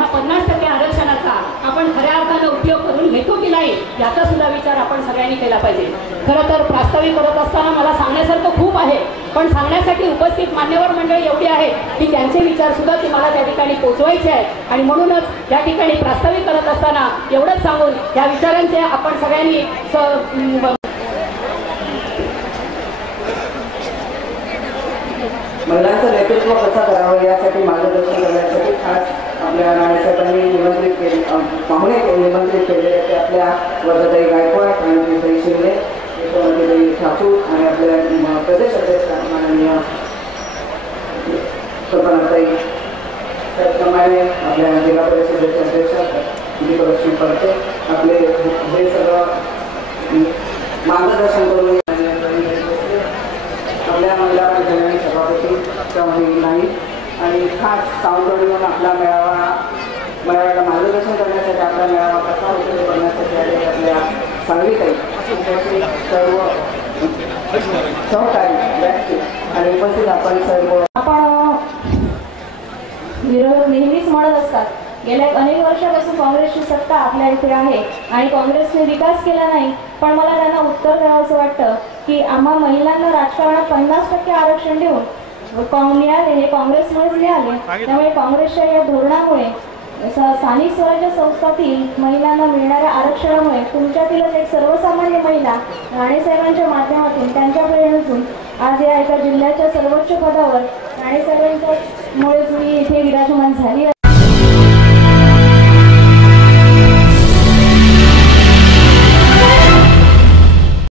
ह्या 50% आरक्षणाचा आपण खऱ्या अर्थानं उपयोग करून घेतो की नाही याचा सुद्धा विचार आपण सगळ्यांनी केला पाहिजे। खरं तर प्रास्ताविक करत असताना मला सांगण्यासारखं खूप आहे, पण सांगण्यासाठी उपस्थित मान्यवर मंडळी एवढी आहेत की त्यांचे विचार सुद्धा तुम्हाला त्या ठिकाणी पोहोचवायचे आहेत आणि म्हणूनच या ठिकाणी प्रास्ताविक करत असताना एवढंच सांगून या विचारांचे आपण सगळ्यांनी महिलांचं नेतृत्व कसं करावं यासाठी मार्गदर्शन करण्यासाठी खास आपल्या नायसाहेबांनी निमंत्रित केले पाहुणे निमंत्रित केलेले ते आपल्या वर्धाताई गायकवाड आणि ताई शिंदे, यशोमतीताई ठाकूर आणि आपल्या प्रदेश अध्यक्ष माननीय कल्पनाताई त्याचप्रमाणे आपल्या जिल्हा परिषदेचे अध्यक्ष दीपलक्ष्मी परते आपले हे सगळं मार्गदर्शन करून आपल्या महिला मंडळाने सभापती नाही आणि खास सावंतवाडीहून आपला मेळाव्याला मार्गदर्शन करण्यासाठी आपला मेळावा कसा उपयोग करण्यासाठी आले आपल्या सांगलीताई सर्व सहकारी व्यासपीठ आणि उपस्थित आपण सर्व विरोधक नेहमीच म्हणत असतात गेल्या अनेक वर्षापासून काँग्रेसची सत्ता आपल्या इथे आहे आणि काँग्रेसने विकास केला नाही, पण मला त्यांना उत्तर द्यावं असं वाटतं की आम्हा महिलांना राजकारणात 50% आरक्षण देऊन मिळाले हे काँग्रेसमुळेच मिळाले। त्यामुळे काँग्रेसच्या या धोरणामुळे स्थानिक स्वराज्य संस्थातील महिलांना मिळणाऱ्या आरक्षणामुळे तुमच्यातीलच एक सर्वसामान्य महिला राणेसाहेबांच्या माध्यमातून त्यांच्या प्रेरणेतून आज या एका जिल्ह्याच्या सर्वोच्च पदावर राणेसाहेबांच्यामुळेच मी इथे विराजमान झाली।